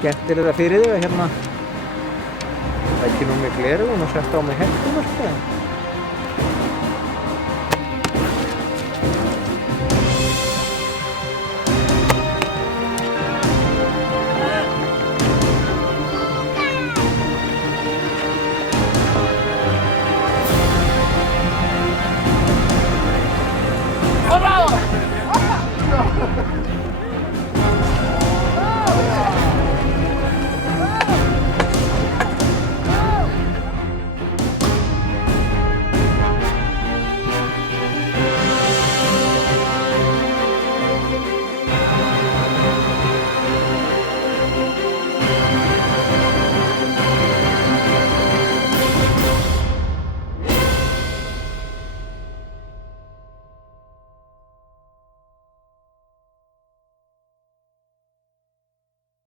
skemmtilegra fyrir þig að hérna ekki nú með gleraugun og sett á mig hettuna sko.